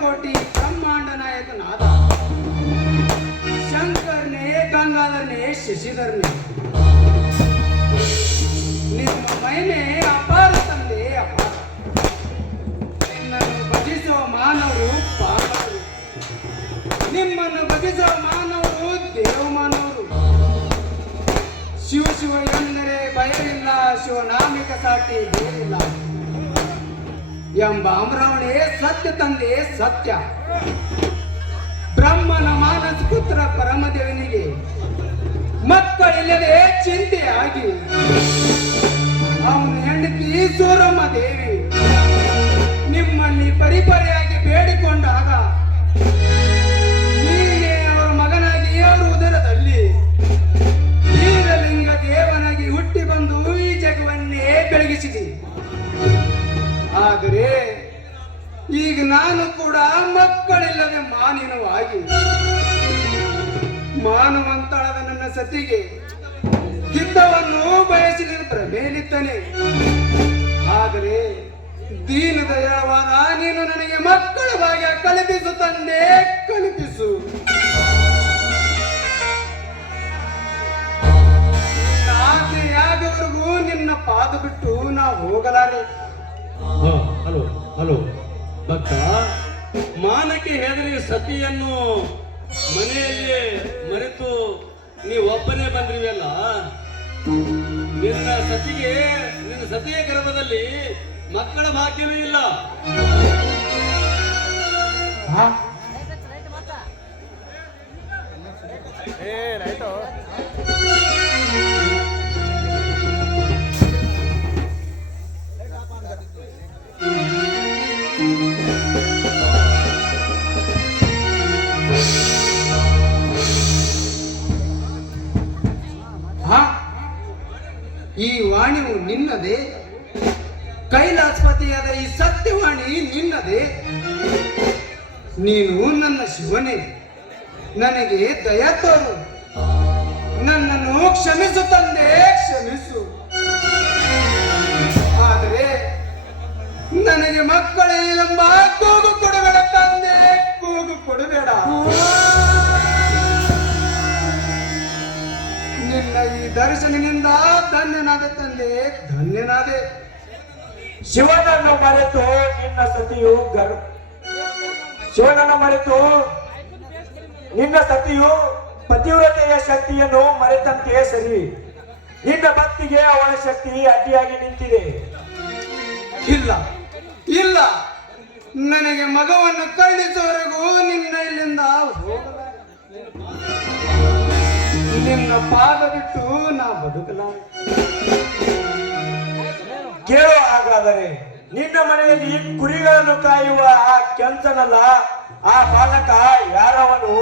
ಕೋಟಿ ಬ್ರಹ್ಮಾಂಡ ನಾಯಕ ನಾದ ಶಂಕರ್ನೇ ಗಂಗಾಧರನೇ ಶಶಿಧರನೇ ನಿಮ್ಮ ಮೈನೆ ಅಪಾರ ತಂದೆ ಅಪಾರ. ನಿನ್ನನ್ನು ಭಜಿಸುವ ಮಾನವರು ಪಾಲಕರು, ನಿಮ್ಮನ್ನು ಭಜಿಸುವ ಮಾನವರು ದೇವಮಾನವರು. ಶಿವ ಶಿವ ಎಂದರೆ ಭಯವಿಲ್ಲ, ಶಿವನಾಮಿಕ ಸಾಟಿ ಬೇರಿಲ್ಲ ಎಂಬ ಅಮರಾವಣೆ ಸತ್ಯ ತಂದೆ ಸತ್ಯ. ಬ್ರಹ್ಮನ ಮಾನಸ ಪುತ್ರ ಪರಮದೇವನಿಗೆ ಮಕ್ಕಳಿಲ್ಲದೆ ಚಿಂತೆಯಾಗಿ ಅವನ ಹೆಂಡತಿ ಸೂರಮ್ಮ ದೇವಿ ನಿಮ್ಮಲ್ಲಿ ಪರಿಪರಿಯಾಗಿ ಬೇಡಿಕೊಂಡಾಗ ನೀನೇ ಅವರ ಮಗನಾಗಿ ಅವರ ಉದರದಲ್ಲಿ ವೀರಲಿಂಗ ದೇವನಾಗಿ ಹುಟ್ಟಿ ಬಂದು ಈ ಜಗವನ್ನೇ ಬೆಳಗಿಸಿದಿ. ಆದರೆ ಈಗ ನಾನು ಕೂಡ ಮಕ್ಕಳಿಲ್ಲದೆ ಮಾನಿನವಾಗಿ ಮಾನವಂತಳದ ನನ್ನ ಸತಿಗೆ ಹಿತವನ್ನು ಬಯಸಿದ ಪ್ರಮೇಲಿತ್ತನೆ. ಆದರೆ ದೀನ ದಯಾಳವಾದ ನೀನು ನನಗೆ ಮಕ್ಕಳ ಭಾಗ್ಯ ಕಲ್ಪಿಸು ತಂದೆ, ಕಲ್ಪಿಸು. ಆಕೆಯಾದವರೆಗೂ ನಿನ್ನ ಪಾದ ಬಿಟ್ಟು ನಾ ಹೋಗಲಾರೆ. ಹಲೋ ಹಲೋ ಭಕ್ತ, ಮಾನಕ್ಕೆ ಹೆದರಿ ಸತಿಯನ್ನು ಮನೆಯಲ್ಲಿ ಮರೆತು ನೀವೊಬ್ಬನೇ ಬಂದ್ರಿವಲ್ಲ. ನಿನ್ನ ಸತಿಯ ಗರ್ಭದಲ್ಲಿ ಮಕ್ಕಳ ಭಾಗ್ಯವೇ ಇಲ್ಲ. ಈ ವಾಣಿಯು ನಿನ್ನದೇ, ಕೈಲಾಸಪತಿಯಾದ ಈ ಸತ್ಯವಾಣಿ ನಿನ್ನದೇ. ನೀನು ನನ್ನ ಶಿವನೇ, ನನಗೆ ದಯ ತೋರು, ನನ್ನನ್ನು ಕ್ಷಮಿಸು ತಂದೆ, ಕ್ಷಮಿಸು. ಆದರೆ ನನಗೆ ಮಕ್ಕಳೆಂಬ ಕೂಗು ಕೊಡಬೇಡ ತಂದೆ, ಕೂಗು ಕೊಡಬೇಡ. ನಿನ್ನ ಈ ದರ್ಶನದಿಂದ ಧನ್ಯನಾದೆ ತಂದೆ, ಧನ್ಯನಾದೆ. ಶಿವನನ್ನು ಮರೆತು ನಿನ್ನ ಸತಿಯು ಶಿವನನ್ನು ಮರೆತು ನಿನ್ನ ಸತಿಯು ಪತಿವ್ರತೆಯ ಶಕ್ತಿಯನ್ನು ಮರೆತಂತೆ ಸರಿ. ನಿನ್ನ ಭಕ್ತಿಗೆ ಅವಳ ಶಕ್ತಿ ಅಡ್ಡಿಯಾಗಿ ನಿಂತಿದೆ. ಇಲ್ಲ ಇಲ್ಲ, ನನಗೆ ಮಗವನ್ನು ಕರುಣಿಸುವವರೆಗೂ ನಿನ್ನ ಇಲ್ಲಿಂದ ಹೋಗಲಾರೆ. ನಿನ್ನ ಪಾದ ಬಿಟ್ಟು ನಾ ಬದುಕಲಾರೆ. ಕೇಳು, ಹಾಗಾದರೆ ನಿನ್ನ ಮನೆಯಲ್ಲಿ ಕುರಿಗಳನ್ನು ಕಾಯುವ ಆ ಕೆಂಚನಲ್ಲ, ಆ ಬಾಲಕ ಯಾರವನು?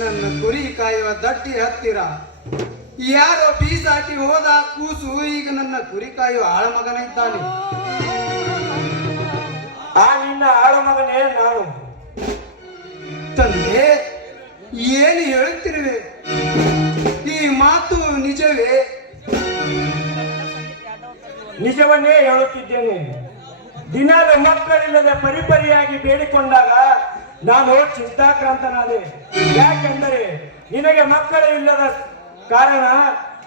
ನನ್ನ ಕುರಿ ಕಾಯುವ ದಟ್ಟಿ ಹತ್ತಿರ ಯಾರೋ ಬೀಸಾಟಿ ಹೋದ ಕೂಸು ಈಗ ನನ್ನ ಕುರಿ ಕಾಯುವ ಆಳಮಗನ ಇದ್ದಾನೆ. ಆ ನಿನ್ನ ಆಳಮಗನೇ ನಾನು. ತಂದೆ, ಏನು ಹೇಳುತ್ತಿರುವೆ? ಈ ಮಾತು ನಿಜವೇ? ನಿಜವನ್ನೇ ಹೇಳುತ್ತಿದ್ದೇನೆ. ದಿನಾಲು ಮಕ್ಕಳಿಲ್ಲದೆ ಪರಿಪರಿಯಾಗಿ ಬೇಡಿಕೊಂಡಾಗ ನಾನು ಚಿಂತಾಕ್ರಾಂತನಾದೆ. ಯಾಕೆಂದರೆ ನಿನಗೆ ಮಕ್ಕಳು ಇಲ್ಲದ ಕಾರಣ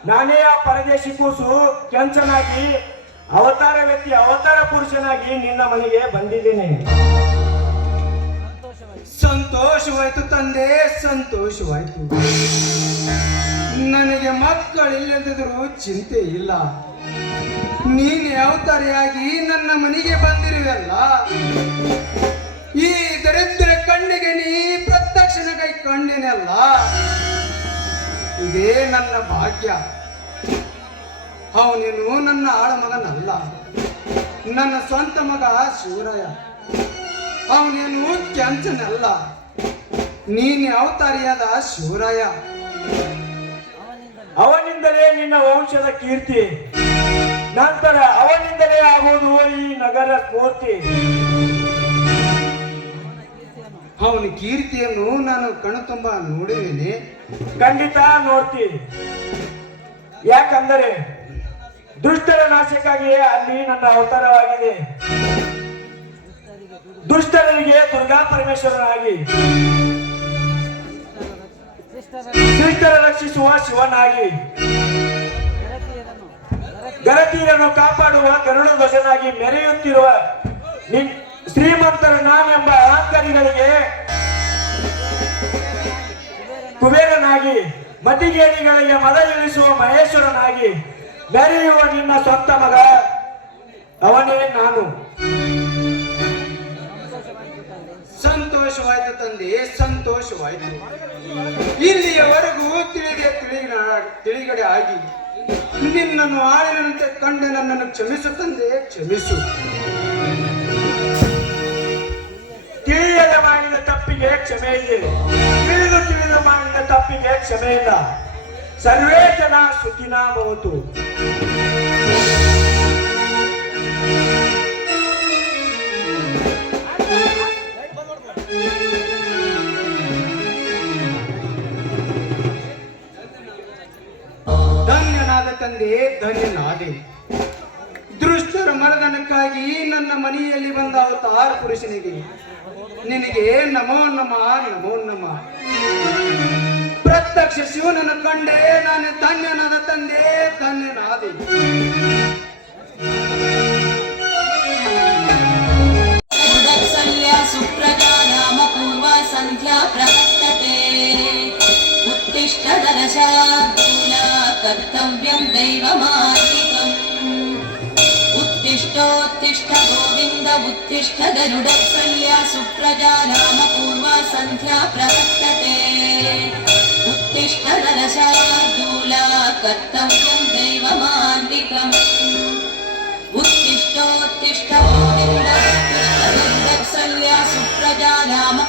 ನಾನೇ ಆ ಪರದೇಶಿ ಕೂಸು ಕೆಂಚನಾಗಿ ಅವತಾರ ಪುರುಷನಾಗಿ ನಿನ್ನ ಮನೆಗೆ ಬಂದಿದ್ದೇನೆ. ಸಂತೋಷವಾಯ್ತು ತಂದೆ, ಸಂತೋಷವಾಯ್ತು. ನನಗೆ ಮಕ್ಕಳಿಲ್ಲದಿದ್ರೂ ಚಿಂತೆ ಇಲ್ಲ. ನೀನು ಅವತಾರಿಯಾಗಿ ನನ್ನ ಮನೆಗೆ ಬಂದಿರುವಲ್ಲ, ಈ ದರಿದ್ರ ಕಣ್ಣಿಗೆ ನೀ ಪ್ರತ್ಯಕ್ಷನ ಕೈ ಕಂಡಿನಲ್ಲ, ಇದೇ ನನ್ನ ಭಾಗ್ಯ. ಅವನೇನು ನನ್ನ ಆಳ ಮಗನಲ್ಲ, ನನ್ನ ಸ್ವಂತ ಮಗ ಶಿವರಾಯ. ಅವನೇನು ಕ್ಯಾಂಚನಲ್ಲ, ನೀನೆ ಅವತಾರಿಯಾದ ಶಿವರಾಯ. ಅವನಿಂದಲೇ ನಿನ್ನ ವಂಶದ ಕೀರ್ತಿ, ನಂತರ ಅವನಿಂದಲೇ ಆಗುವುದು ಈ ನಗರ ಸ್ಫೂರ್ತಿ. ಅವನ ಕೀರ್ತಿಯನ್ನು ನಾನು ಕಣ್ತುಂಬ ನೋಡಿದ್ದೇನೆ. ಖಂಡಿತ ನೋಡ್ತಿ. ಯಾಕಂದರೆ ದುಷ್ಟರ ನಾಶಕ್ಕಾಗಿಯೇ ಅಲ್ಲಿ ನನ್ನ ಅವತಾರವಾಗಿದೆ. ದುಷ್ಟರಿಗೆ ದುರ್ಗಾ ಪರಮೇಶ್ವರನಾಗಿ, ಶಿಷ್ಟರ ರಕ್ಷಿಸುವ ಶಿವನಾಗಿ, ಗರತೀರನ್ನು ಕಾಪಾಡುವ ಗರುಡ ಧ್ವಜನಾಗಿ ಮೆರೆಯುತ್ತಿರುವ ಶ್ರೀಮಂತರು ನಾನೆಂಬ ಅಹಂಕಾರಿಗಳಿಗೆ ಕುಬೇರನಾಗಿ, ಮತಿಗೇಡಿಗಳಿಗೆ ಮದ ಇಳಿಸುವ ಮಹೇಶ್ವರನಾಗಿ ಮೆರೆಯುವ ನಿನ್ನ ಸ್ವಂತ ಮಗ ಅವನೇ ನಾನು. ಸಂತೋಷವಾಯ್ತು ತಂದೆ, ಸಂತೋಷವಾಯ್ತು. ಇಲ್ಲಿಯವರೆಗೂ ತಿಳಿಗಡೆ ಆಗಿ ನಿನ್ನನ್ನು ಆಳಿನಂತೆ ಕಂಡು ನನ್ನನ್ನು ಕ್ಷಮಿಸು ತಂದೆ, ಕ್ಷಮಿಸು. ತಿಳಿಯದೆ ಮಾಡಿದ ತಪ್ಪಿಗೆ ಕ್ಷಮೆ ಇದೆ, ತಿಳಿದು ಮಾಡಿದ ತಪ್ಪಿಗೆ ಕ್ಷಮೆ ಇಲ್ಲ. ಸರ್ವೇ ಜನ ಸುಖಿನಾ ಭವತು. ಧನ್ಯನಾದ ತಂದೆ, ಧನ್ಯನಾದೆ. ದುಷ್ಟರ ಮರದನಕ್ಕಾಗಿ ನನ್ನ ಮನೆಯಲ್ಲಿ ಬಂದ ಅವತಾರ ಪುರುಷನಿಗೆ ನಿನಗೆ ನಮೋ ನಮ, ನಮೋ ನಮ. ಪ್ರತ್ಯಕ್ಷ ಶಿವನನ್ನು ಕಂಡೆ ನಾನು ಧನ್ಯನಾದ ತಂದೆ, ಧನ್ಯನಾದೆ. ಸುಪ್ರಜಾ ನಾಮ ಪೂರ್ವ ಸಂಧ್ಯಾ ಪ್ರವರ್ತತೆ. ಉತ್ತಿಷ್ಠ ದರಶಾರ್ದೂಲ ಕರ್ತವ್ಯಂ ದೈವಮಾರ್ಗಿಕಂ. ಉತ್ತಿಷ್ಠೋತ್ತಿಷ್ಠ ಗೋವಿಂದ ಉತ್ತಿಷ್ಠ ಗರುಡತ್ಸಲ್ಯ ಸುಪ್ರಜಾ ನಾಮ ಪೂರ್ವ ಸಂಧ್ಯಾ ಪ್ರವರ್ತತೆ. ಉತ್ತಿಷ್ಠ ದರಶಾರ್ದೂಲ ಕರ್ತವ್ಯಂ ದೈವಮಾರ್ಗಿಕಂ. ಉತ್ತಿಷ್ಠೋತ್ತಿಷ್ಠ ಗೋವಿಂದ ಗರುಡತ್ಸಲ್ಯ ಸುಪ್ರಜಾ ನಾಮ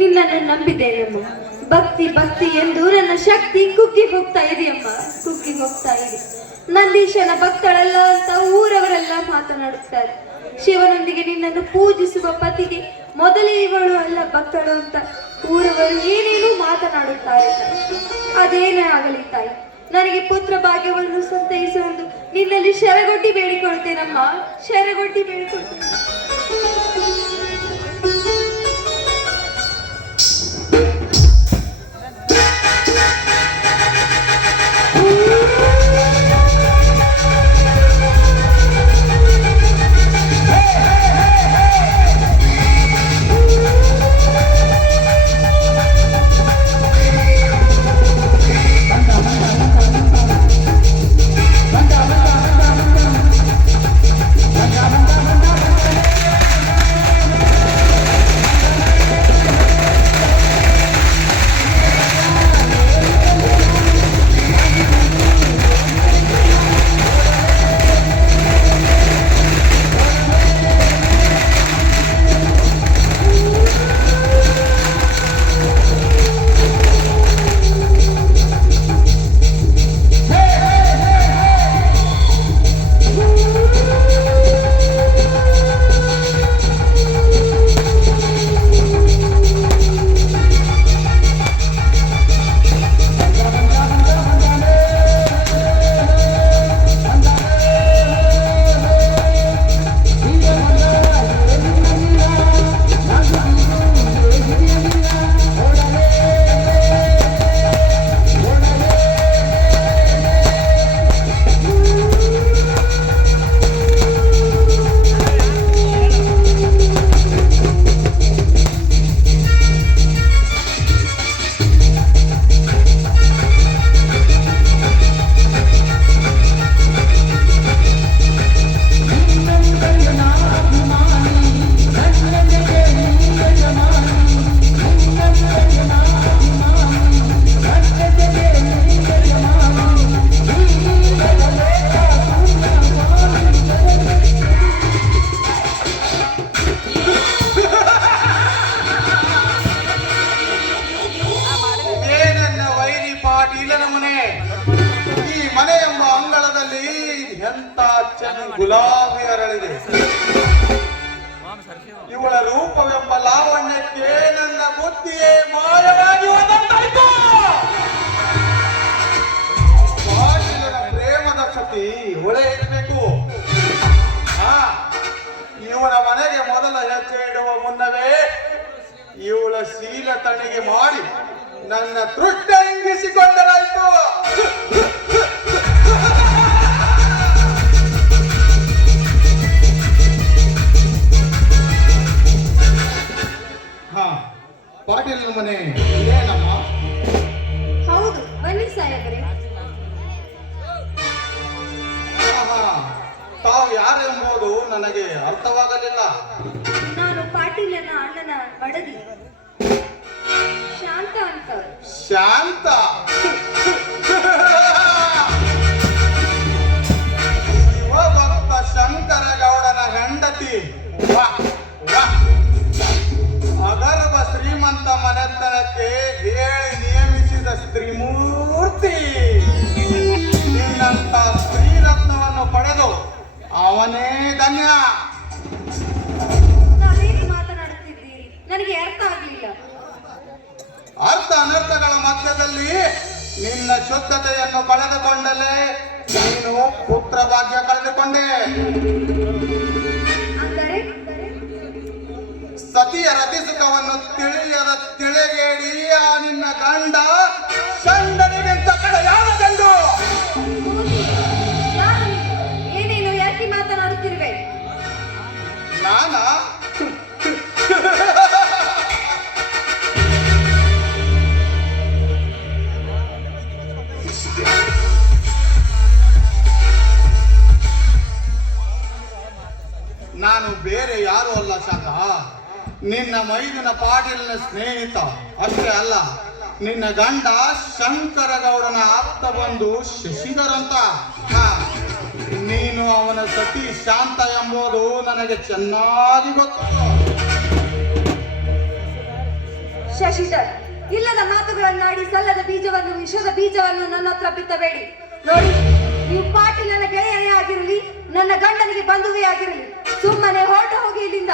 ನಿನ್ನನ್ನು ನಂಬಿದ್ದೇನಮ್ಮ. ಭಕ್ತಿ ಭಕ್ತಿ ಎಂದು ನನ್ನ ಶಕ್ತಿ ಕುಗ್ಗಿ ಹೋಗ್ತಾ ಇದೆಯಮ್ಮ, ಕುಗ್ಗಿ ಹೋಗ್ತಾ ಇದೆ. ನಂದೀಶನ ಭಕ್ತಳಲ್ಲ ಅಂತ ಊರವರೆಲ್ಲ ಮಾತನಾಡುತ್ತಾರೆ. ಶಿವನೊಂದಿಗೆ ನಿನ್ನನ್ನು ಪೂಜಿಸುವ ಪತಿಗೆ ಮೊದಲೇ ಇವಳು ಅಲ್ಲ ಭಕ್ತಳು ಅಂತ ಊರವರು ಏನೇನು ಮಾತನಾಡುತ್ತಾರೆ. ಅದೇನೇ ಆಗಲಿ ತಾಯಿ, ನನಗೆ ಪುತ್ರ ಭಾಗ್ಯವನ್ನು ಸಂತೈಸುವುದು ನಿನ್ನಲ್ಲಿ ಶರಗೊಡ್ಡಿ ಬೇಡಿಕೊಳ್ತೇನಮ್ಮ, ಶರಗೊಡ್ಡಿ ಬೇಡಿಕೊಳ್ತೇನೆ. ಗುಲಾಬಿ ಅರಳಿದೆ. ಇವಳ ರೂಪವೆಂಬ ಲಾವಣ್ಯಕ್ಕೆ ನನ್ನ ಬುದ್ಧಿಯೇ ಮಾಯವಾಗಿ ಹೋದಂತಾಯ್ತು. ಪಾಟೀಲನ ಪ್ರೇಮದ ಸತಿ ಇವಳೇ ಇರಬೇಕು. ಇವಳ ಮನೆಗೆ ಮೊದಲ ಹೆಜ್ಜೆ ಇಡುವ ಮುನ್ನವೇ ಇವಳ ಶೀಲ ತಣಿಗೆ ಮಾಡಿ ನನ್ನ ತೃಷ್ಟ ಇಂಗಿಸಿಕೊಂಡರಾಯ್ತು. ಪಾಟೀಲ್ ಮನೆ ಇದೇನಮ್ಮ? ಹೌದು, ಬನ್ನಿ ಸಾಹೇಬರೇ. ತಾವು ಯಾರೆಂಬುದು ನನಗೆ ಅರ್ಥವಾಗಲಿಲ್ಲ. ನಾನು ಪಾಟೀಲನ ಅಣ್ಣನ ಬಡಗಿ ಶಾಂತ ಅಂತ. ಶಾಂತ? ಶಿವಭಕ್ತ ಶಂಕರ ಗೌಡನ ಹೆಂಡತಿ. ಅಗರ್ಭ ಶ್ರೀಮಂತ ಮನೆತನಕ್ಕೆ ಹೇಳಿ ನೇಮಿಸಿದ ಸ್ತ್ರೀಮೂರ್ತಿ. ನಿನ್ನಂತ ಸ್ತ್ರೀರತ್ನವನ್ನು ಪಡೆದು ಅವನೇ ಧನ್ಯ. ನಾವೇನು ಮಾತನಾಡುತ್ತಿದ್ದೀರಿ? ನನಗೆ ಅರ್ಥ ಆಗಲಿಲ್ಲ. ಅರ್ಥ ಅನರ್ಥಗಳ ಮಧ್ಯದಲ್ಲಿ ನಿನ್ನ ಶುದ್ಧತೆಯನ್ನು ಕಳೆದುಕೊಂಡಲೇ ನೀನು ಪುತ್ರ ಭಾಗ್ಯ ಕಳೆದುಕೊಂಡೆ. ಅಂದರೆ ಸತಿಯ ರತಿಸುಖವನ್ನು ತಿಳಿಯದ ತಿಳಿಗೇಡಿ ಆ ನಿನ್ನ ಗಂಡ ಚಂಡನಿಗಿಂತ ಕಡೆಯಾದ ಗಂಡು. ಏನೇನು ಯಾಕೆ ಮಾತನಾಡುತ್ತಿರುವೆ? ನಾನ ನಾನು ಬೇರೆ ಯಾರು ಅಲ್ಲ ಶಾಂತ, ನಿನ್ನ ಮೈದುನ ಪಾಟೀಲನ ಸ್ನೇಹಿತ. ಅಷ್ಟೇ ಅಲ್ಲ, ನಿನ್ನ ಗಂಡ ಶಂಕರಗೌಡನ ಆಪ್ತ ಬಂಧು ಶಶಿಧರ್ ಅಂತ. ನೀನು ಅವನ ಸತಿ ಶಾಂತ ಎಂಬುದು ನನಗೆ ಚೆನ್ನಾಗಿ ಗೊತ್ತು. ಶಶಿಧರ್, ಇಲ್ಲದ ಮಾತುಗಳನ್ನಾಡಿ ಸಲ್ಲದ ಬೀಜವನ್ನು ವಿಷದ ಬೀಜವನ್ನು ನನ್ನ ಹತ್ರ ಬಿತ್ತಬೇಡಿ. ನೋಡಿ, ನೀವು ಪಾಟೀಲನ ಗೆಳೆಯನೇ ಆಗಿರಲಿ, ನನ್ನ ಗಂಡನಿಗೆ ಬಂಧುವೇ ಆಗಿರಲಿ, ಸುಮ್ಮನೆ ಹೊರಟು ಹೋಗಿ ಇಲ್ಲಿಂದ.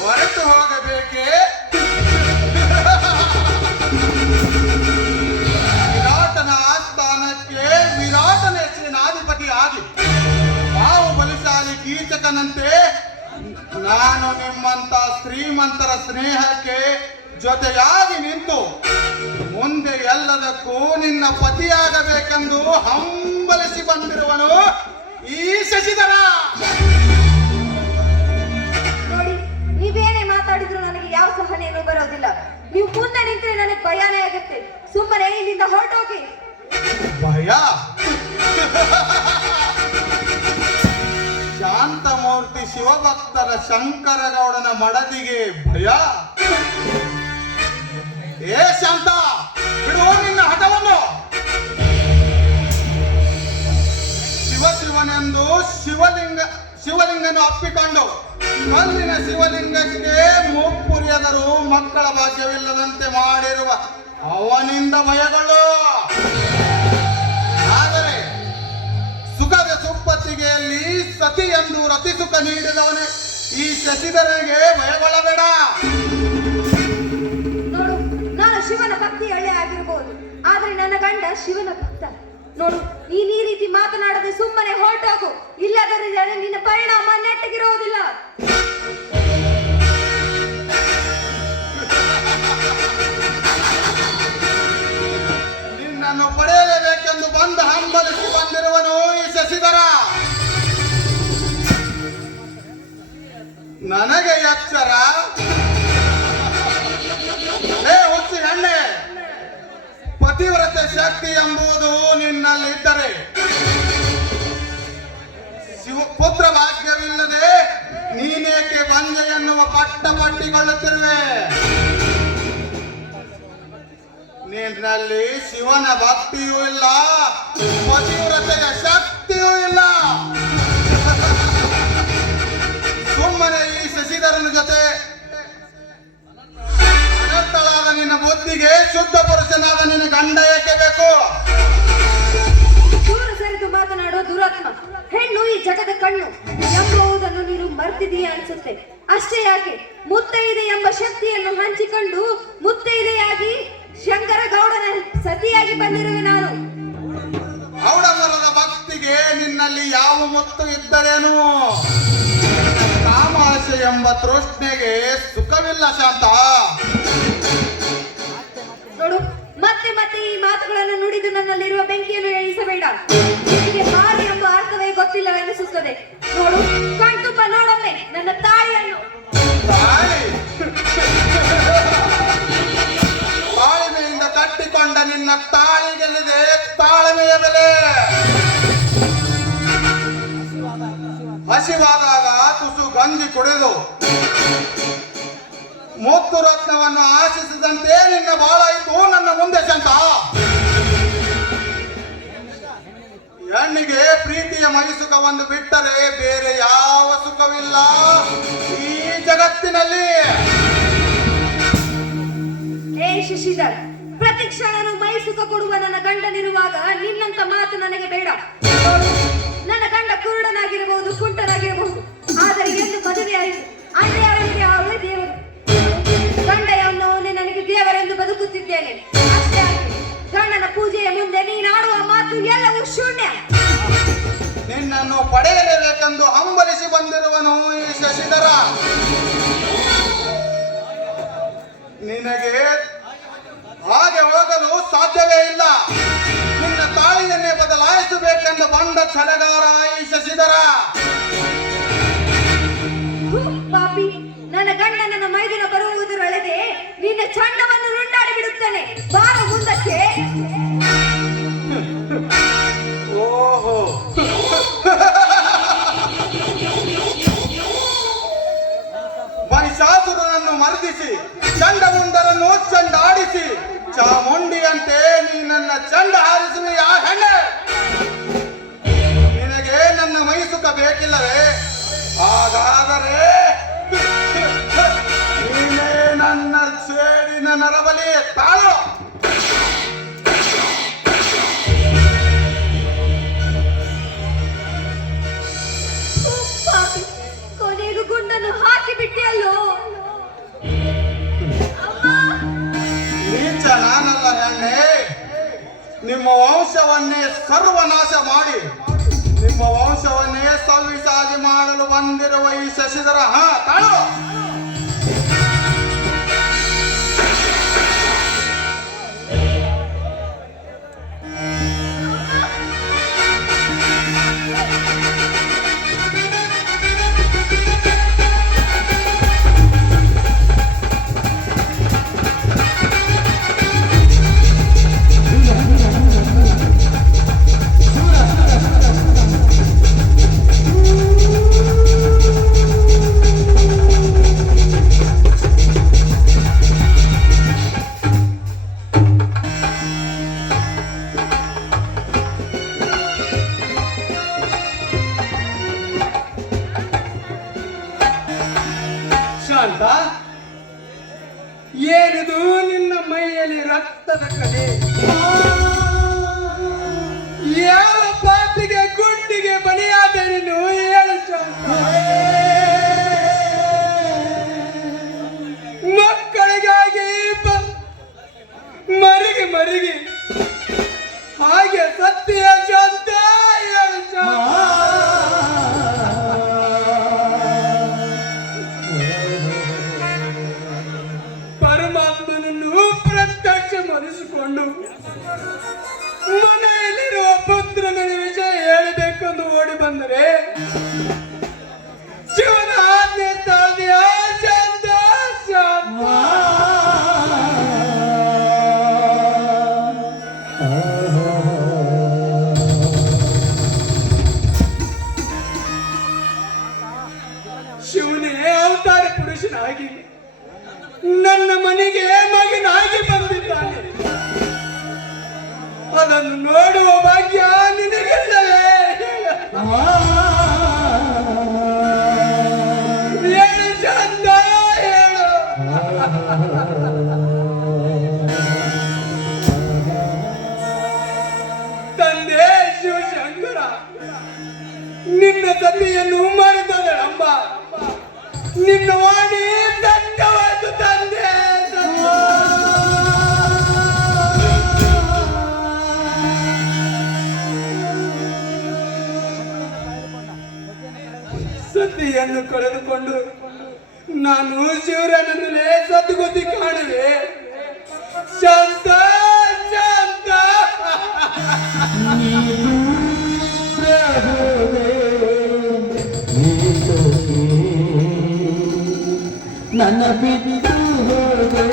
ಹೊರಟು ಹೋಗಬೇಕೇ? ವಿರಾಟನ ಆಸ್ಥಾನಕ್ಕೆ ವಿರಾಟನೇ ಸೇನಾಧಿಪತಿ ಆಗಿ ನಾವು ಬಲಿಶಾಲಿ ಕೀಚಕನಂತೆ ನಾನು ನಿಮ್ಮಂತ ಶ್ರೀಮಂತರ ಸ್ನೇಹಕ್ಕೆ ಜೊತೆಯಾಗಿ ನಿಂತು ಮುಂದೆ ಎಲ್ಲದಕ್ಕೂ ನಿನ್ನ ಪತಿಯಾಗಬೇಕೆಂದು ಹಂಬಲಿಸಿ ಬಂದಿರುವನು ಈ ಶಶಿಧರ. ನೋಡಿ, ನೀವೇನೇ ಮಾತಾಡಿದ್ರು ನನಗೆ ಯಾವ ಸಹನೆಯನ್ನು ಬರೋದಿಲ್ಲ. ನೀವು ಮುಂದೆ ನಿಂತರೆ ನನಗೆ ಭಯನೇ ಆಗುತ್ತೆ. ಸುಮ್ಮನೆ ಇಲ್ಲಿಂದ ಹೊರಟೋಗಿ. ಭಯ? ಶಾಂತಮೂರ್ತಿ ಶಿವಭಕ್ತರ ಶಂಕರಗೌಡನ ಮಡದಿಗೆ ಭಯ? ಏ ಶಾಂತ, ಬಿಡುವ ನಿನ್ನ ಹಠವನ್ನು. ಶಿವನೆಂದು ಶಿವಲಿಂಗನು ಅಪ್ಪಿಕೊಂಡು ಕಲ್ಲಿನ ಶಿವಲಿಂಗಕ್ಕೆ ಮುಪ್ಪುರಿಯದರೂ ಮಕ್ಕಳ ಭಾಗ್ಯವಿಲ್ಲದಂತೆ ಮಾಡಿರುವ ಅವನಿಂದ ಭಯಗಳು. ಆದರೆ ಸುಖದ ಸುಪ್ಪತ್ತಿಗೆಯಲ್ಲಿ ಸತಿ ಎಂದು ರತಿ ಸುಖ ನೀಡಿದವನೇ ಈ ಶಶಿಧರನಿಗೆ ಭಯಗೊಳ್ಳಬೇಡ. ನೋಡು, ನಾನು ಶಿವನ ಭಕ್ತಿ ಒಳ್ಳೆ ಆಗಿರಬಹುದು, ಆದ್ರೆ ನನ್ನ ಗಂಡ ಶಿವನ ಭಕ್ತ. ನೋಡು, ನೀನ್ ಈ ರೀತಿ ಮಾತನಾಡದೆ ಸುಮ್ಮನೆ ಹೊರಟೋಗು. ಇಲ್ಲದಿದ್ದರೆ ನಿನ್ನ ಪರಿಣಾಮ ನೆಟ್ಟಗಿರುವುದಿಲ್ಲ. ನಿನ್ನನ್ನು ಪಡೆಯಲೇಬೇಕೆಂದು ಬಂದು ಹಂಬಲಿಸಿ ಬಂದಿರುವನು ಈ ಶಶಿಧರ. ನನಗೆ ಎಚ್ಚರ. ಹೇ ಹುಚ್ಚಿ ಹೆಣ್ಣೆ, ಪತಿವ್ರತೆ ಶಕ್ತಿ ಎಂಬುದು ನಿನ್ನಲ್ಲಿದ್ದರೆ ಪುತ್ರ ಭಾಗ್ಯವಿಲ್ಲದೆ ನೀನೇಕೆ ಬಂದೆ ಎನ್ನುವ ಪಟ್ಟ ಪಟ್ಟಿಕೊಳ್ಳುತ್ತಿರುವೆ. ನಿನ್ನಲ್ಲಿ ಶಿವನ ಭಕ್ತಿಯೂ ಇಲ್ಲ, ಪತಿವ್ರತೆಯ ಶಕ್ತಿಯೂ ಇಲ್ಲ. ಸುಮ್ಮನೆ ಈ ಶಶಿಧರನ ಜೊತೆ ಅನರ್ಥಳಾದ ನಿನ್ನ ಬುದ್ಧಿಗೆ ಶುದ್ಧ ಪುರುಷನಾದ ನಿನ್ನ ಗಂಡ ಏಕೆ ಬೇಕು? ದೂರ ಸರಿದು ಮಾತನಾಡೋ ದುರಾತ್ಮ. ಹೆಣ್ಣು ಈ ಜಗದ ಕಣ್ಣು ಎಂಬುದನ್ನು ನೀನು ಮರ್ತಿದೀಯ ಅನ್ಸುತ್ತೆ. ಅಷ್ಟೇ ಯಾಕೆ, ಮುತ್ತೈದೆ ಎಂಬ ಶಕ್ತಿಯನ್ನು ಹಂಚಿಕೊಂಡು ಮುತ್ತೈದೆಯಾಗಿ ಶಂಕರಗೌಡನ ಸತಿಯಾಗಿ ಬಂದಿರುವೆ ನಾನು. ಔಡಮರದ ಭಕ್ತಿಗೆ ನಿನ್ನಲ್ಲಿ ಯಾವ ಮುತ್ತು ಇದ್ದರೇನು? ಕಾಮಾಶೆ ಎಂಬ ತೃಷ್ಣೆಗೆ ಸುಖವಿಲ್ಲ ಶಾಂತ. ನೋಡು, ಮತ್ತೆ ಮತ್ತೆ ಈ ಮಾತುಗಳನ್ನು ನುಡಿದು ನನ್ನಲ್ಲಿರುವ ಬೆಂಕಿಯನ್ನು ಏಳಿಸಬೇಡ. ನಿನಗೆ ಹಾರಿ ಎಂಬ ಅರ್ಥವೇ ಗೊತ್ತಿಲ್ಲವೆನಿಸುತ್ತದೆ. ನೋಡು, ಕಣ್ತುಂಬ ನೋಡೊಮ್ಮೆ ನನ್ನ ತಾಯಿಯನ್ನು. ತಾಳ್ಮೆಯಿಂದ ಕಟ್ಟಿಕೊಂಡ ನಿನ್ನ ತಾಳಿಗೆಲ್ಲಿದೆ ತಾಳ್ಮೆಯ ಬೆಲೆ. ಹಸಿವಾದಾಗ ತುಸು ಗಂಜಿ ಕುಡಿದು ಮುತ್ತು ರತ್ನವನ್ನು ಆಶಿಸಿದಂತೆ ನಿನ್ನ ಬಾಳಾಯಿತು ನನ್ನ ಮುಂದೆ ಶಂಕ. ಹೆಣ್ಣಿಗೆ ಪ್ರೀತಿಯ ಮೈ ಸುಖವನ್ನು ಬಿಟ್ಟರೆ ಬೇರೆ ಯಾವ ಸುಖವಿಲ್ಲ ಈ ಜಗತ್ತಿನಲ್ಲಿ. ಏ ಶಶಿಧರ್, ಪ್ರತಿ ಕ್ಷಣನೂ ಮೈ ಸುಖ ಕೊಡುವ ನನ್ನ ಗಂಡನಿರುವಾಗ ನಿನ್ನಂತ ಮಾತು ನನಗೆ ಬೇಡ. ನೋಡು, ನನ್ನ ಗಂಡ ಕುರುಡನಾಗಿರಬಹುದು, ಕುಂಟನಾಗಿರಬಹುದು, ಆದರೆ ಎಂದು ಮದುವೆ ಆಯಿತು ಅಂದ್ರೆ ಅವನಿಗೆ ಅವರೇ ದೇವರು. ಗಂಡ ಎನ್ನುವನೇ ನನಗೆ ದೇವರೆಂದು ಬದುಕುತ್ತಿದ್ದೇನೆ. ಅಷ್ಟೇ ಆಗಿ ಗಂಡನ ಪೂಜೆಯ ಮುಂದೆ ನೀನಾಡುವ ಮಾತು ಎಲ್ಲವೂ ಶೂನ್ಯ. ನಿನ್ನನ್ನು ಪಡೆಯಲೇಬೇಕೆಂದು ಹಂಬಲಿಸಿ ಬಂದಿರುವನು ಈ ಶಶಿಧರ. ನಿನಗೆ ಹಾಗೆ ಹೋಗಲು ಸಾಧ್ಯವೇ ಇಲ್ಲ. ನಿನ್ನ ತಾಯಿಯನ್ನೇ ಬದಲಾಯಿಸಬೇಕೆಂದು ಬಂದ ಛಲಗಾರ ಈ ಶಶಿಧರ. ಪಾಪಿ, ನನ್ನ ಗಂಡ ನನ್ನ ಮೈದಿನ ಬರುವುದರೊಳಗೆ ನಿನ್ನ ಚಂಡವನ್ನು ರುಂಡಾಡಿ ಬಿಡುತ್ತೇನೆ. ಬಾರ ಮುಂದಕ್ಕೆ. ಓಹೋ, ಮಹಿಷಾಸುರನನ್ನು ಮರ್ದಿಸಿ ಚಂಡಮುಂಡರನ್ನು ಚಂಡಾಡಿಸಿ ಚಾಮುಂಡಿಯಂತೆ ನೀ ನನ್ನ ಚಂಡ ಹಾರಿಸುವೆ. ಆ ಹೆಣ್ಣೆ, ನಿನಗೆ ನನ್ನ ಮೈ ಸುಖ ಬೇಕಿಲ್ಲವೇ? ಹಾಗಾದರೆ ನೀನೇ ನನ್ನ ನಿಮ್ಮ ವಂಶವನ್ನೇ ಸರ್ವನಾಶ ಮಾಡಿ ನಿಮ್ಮ ವಂಶವನ್ನೇ ಸವ್ವಿಸಾಗಿ ಮಾಡಲು ಬಂದಿರುವ ಈ ಶಶಿಧರ ತಾಳು. ಶಾಂತ, ಏನಿದು ನಿನ್ನ ಮೈಯಲ್ಲಿ ರಕ್ತದ ಕಲೆ? ಯಾವ ಪಾಪಿಗೆ ಗುಂಡಿಗೆ ಬಲಿಯಾದ ನೀನು? ಹೇಳು ಶಾಂತ. ಮಕ್ಕಳಿಗಾಗಿ ಮರಿಗೆ ಹಾಗೆ ಸತ್ಯ ಶಾಂತ. ಹೇಳು ಶಾಂತ. ಪರಮಾತ್ಮನನ್ನು ಪ್ರತ್ಯಕ್ಷ ಮರೆಸಿಕೊಂಡು ಮನೆಯಲ್ಲಿರುವ ಪುತ್ರನ ವಿಷಯ ಹೇಳಬೇಕೆಂದು ಓಡಿ ಬಂದರೆ ಶಿವನ ಆಜ್ಞೆ ತಾಳ್ಮೆಯ ಶಾಂತ ಶಾಂತ. ಶಿವನೇ ಅವತಾರ ಪುರುಷನಾಗಿ ನನ್ನ ಮನೆಗೆ ಮಗನಾಗಿ ಬಂದಿದ್ದಾನೆ. ಅದನ್ನು ನೋಡುವ ಭಾಗ್ಯ ನಿನಗಿಲ್ಲವೇ? ಹೇಳು ಶಾಂತ, ಹೇಳು. ತಂದೆ ಶಿವಶಂಕರ, ನಿನ್ನ ತಂದೆಯನ್ನು ಮಾಡಿದ್ದಾರೆ ಅಂಬ. ನಿನ್ನ ವಾಣಿ ದಟ್ಟವಾದ ತಂದೆ. ಸತಿಯನ್ನು ಕಳೆದುಕೊಂಡು ನಾನು ಶಿವರನನ್ನೇ ಸದ್ಗತಿ ಕಾಣುವೆ. ಶಾಂತ ಶಾಂತ. ನನ್ನ ಬಿಟ್ಟು ಹೋದೆ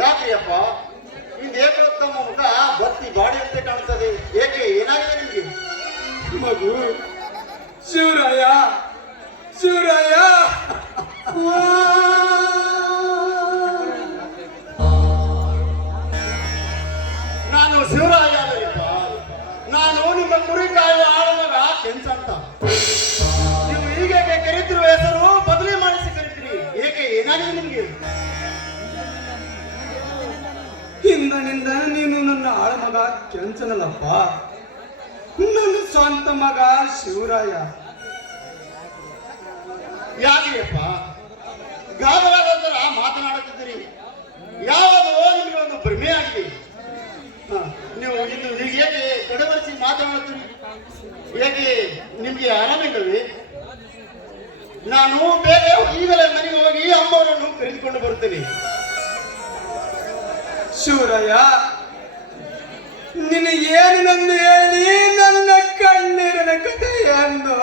ಯಾಕೆಯಪ್ಪ ಇದೇಕೋ ತಮ್ಮ ಮುಖ ಬತ್ತಿ ಬಾಡಿಯಂತೆ ಕಾಣ್ತದೆ? ಏಕೆ, ಏನಾಗಿದೆ ನಿಮಗೆ? ಮಗು, ಶಿವರಾಯ ಶಿವರಾಯ. ನಾನು ಶಿವರಾಯ ಅಲ್ಲಪ್ಪ, ನಾನು ನಿಮ್ಮ ಕುರಿ ಕಾಯುವ ಆಳಮಗ ಕೆಂಚ ಅಂತ. ನೀವು ಹೀಗೆ ಕರೀತಿರುವ ಹೆಸರು ಬದಲಿ ಮಾಡಿಸಿ ಕರಿತೀರಿ, ಏಕೆ, ಏನಾಗಿದೆ ನಿಮಗೆ? ಹಿಂದಿನಿಂದ ನೀನು ನನ್ನ ಆಳಮಗ ಕೆಂಚನಲ್ಲಪ್ಪ, ನನ್ನ ಸ್ವಂತ ಮಗ ಶಿವರಾಯ. ಯಾಕೆಯಪ್ಪ ಗಾಬರಾದ ಮಾತನಾಡುತ್ತಿದ್ದೀರಿ? ಯಾವಾಗ ನಿಮಗೆ ಒಂದು ಭ್ರಮೆ ಆಗಿದೆ? ನೀವು ಇದು ಹೇಗೆ ತಡವರಿಸಿ ಮಾತನಾಡುತ್ತೀರಿ? ಹೇಗೆ, ನಿಮಗೆ ಆರಾಮಿಲ್ಲವೇ? ನಾನು ಬೇರೆ ಈಗಲೇ ಮನೆಗೆ ಹೋಗಿ ಅಮ್ಮವರನ್ನು ಕರೆದುಕೊಂಡು ಬರುತ್ತೇನೆ. ಶೂರಯ್ಯ, ನಿನಗೇನೆಂದು ಹೇಳಿ ನನ್ನ ಕಣ್ಣೀರಿನ ಕಥೆಯನ್ನು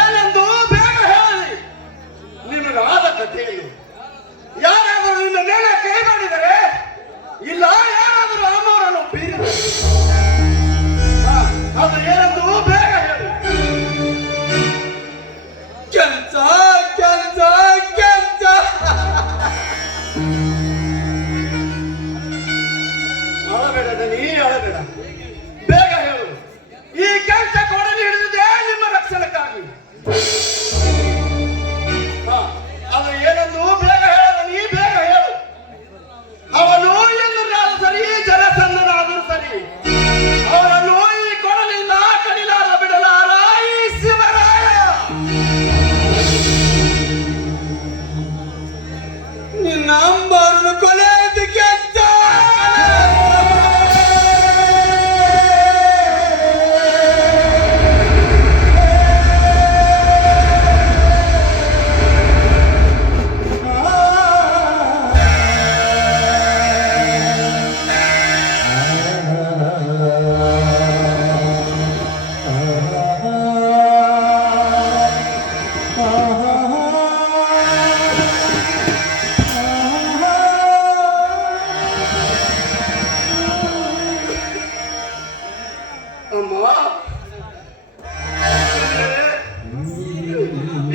ಏನೆಂದು ಬೇಗ ಹೇಳಿ. ನಿಮಗಾದ ಕಥೆಯನ್ನು ಯಾರಾದರೂ ನಿನ್ನ ಮೇಲೆ ಕೈ ಮಾಡಿದರೆ, ಇಲ್ಲ ಯಾರಾದರೂ ಅಮ್ಮವರನ್ನು ಬೀರಿದರೆ, ಅದು ಏನೆಂದು ಬೇಗ ಹೇಳಿ. ಕೆಲ್ಸ ಕೆಲ್ಸ ಕೆಲ್ಸ ಅಳಬೇಡ ದನಿ, ಅಳಬೇಡ, ಬೇಗ ಹೇಳು. ಈ ಕೆಲಸ ಕೊಡಲಿ ಹಿಡಿದಿದೆ ನಿಮ್ಮ ರಕ್ಷಣಕ್ಕಾಗಿ. ಅದು ಏನೆಂದು ಬೇಗ ಹೇಳ, ನೀ ಬೇಗ ಹೇಳು. ಅವನು ಎಲ್ಲರಾದರೂ ಸರಿ, ಜಲಸಂದನಾದರೂ ಸರಿ, ಅವನನ್ನು ಈ ಕೊಡಲಿಂದ ಕಡಿಲಾರ ಬಿಡಲಾರ ಈ ಶಿವರಾಯ. ನಿನ್ನ ಅಂಬರನ್ನು ಕೊಲೆಯದು ಕೆಟ್ಟ. ಅಮ್ಮ,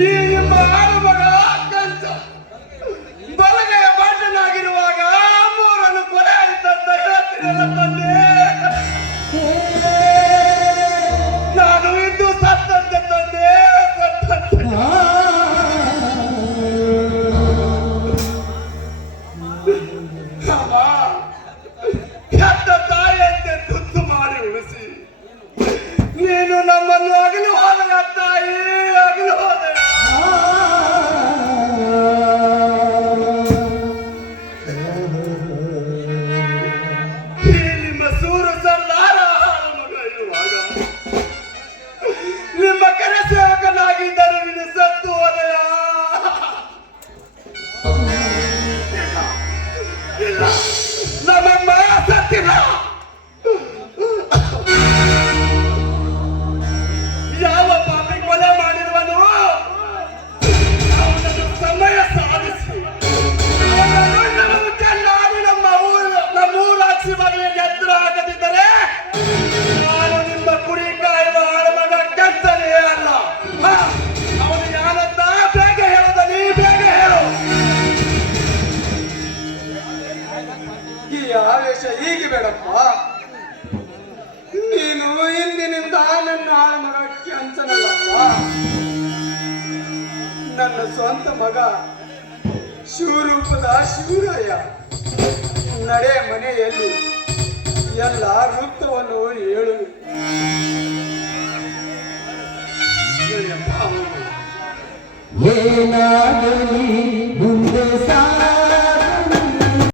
ಈ ನಿಮ್ಮ ಆಡುಮಗ ಕಂಚ ಬಲಗೈಯ ಬಾಂಡನಾಗಿರುವಾಗ ಅಮ್ಮವರನ್ನು ಕೊಲೆ ಆಯಿತಂತ ಹೇಳ್ತೀರಲ್ಲ ತಂದೆ. ನಾನು ಇಂದು ಸತ್ತಂತೆ ತಂದೆ, ಸತ್ತಂತೆ. ಅಮ್ಮ, ಹೆತ್ತ ತಾಯಿಯಂತೆ ತುತ್ತು ಮಾಡಿ ಉಳಿಸಿ ನೀನು ನಮ್ಮನ್ನು ಅಗಲು ಹೋದ ತಾಯಿ, ಅಗಲು ಹೋದ. ಈ ನಿಮ್ಮ ಸೂರು ಸರ್ದಾರ ಮಗ ಇರುವಾಗ ನಿಮ್ಮ ಕರೆ ಸೇವಕನಾಗಿದ್ದರು ನೀನು ಸತ್ತು ಹೋದೆಯ? ಇಲ್ಲ, ನಮ್ಮಮ್ಮ ಸತ್ತಿಲ್ಲ. ಯಾವ ಪಾಪಿ ಕೊಲೆ ಮಾಡಿರುವನು ಅವನನ್ನು ಸಮಯ ಸಾಧಿಸಿ ಅವನನ್ನು ಚೆನ್ನಾಗಿ ನಮ್ಮೂರಾಕ್ಷಿ ಮಗಳಿಗೆ ಎದುರ ಆಗದಿದ್ದರೆ ನಾನು ನಿಮ್ಮ ಕುರಿ ಕಾಯುವ ಆಳುಮಗ ಕಂಚನೇ ಅಲ್ಲ. ಅವನು ಯಾರಂತ ಬೇಗ ಹೇಳದ, ನೀ ಬೇಗ ಹೇಳು. ಈ ಆವೇಶ ಹೀಗೆ ಬೇಡಪ್ಪ. ನೀನು ಇಂದಿನಿಂದ ನನ್ನ ಮಗ ಕೆಂಚನಲ್ಲಪ್ಪ, ನನ್ನ ಸ್ವಂತ ಮಗ ಶಿವರೂಪದ ಶಿವರಾಯ. ನಡೆ ಮನೆಯಲ್ಲಿ ಎಲ್ಲ ವೃತ್ತವನ್ನು ಹೇಳು. ಏನಾಗಲಿ